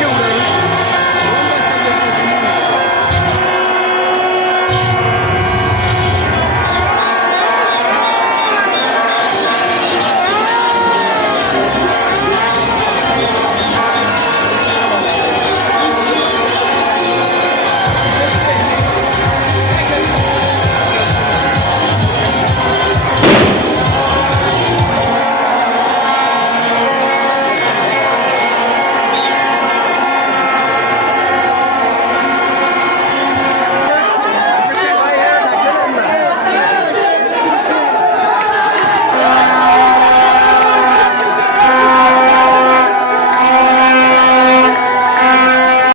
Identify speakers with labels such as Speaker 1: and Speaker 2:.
Speaker 1: you.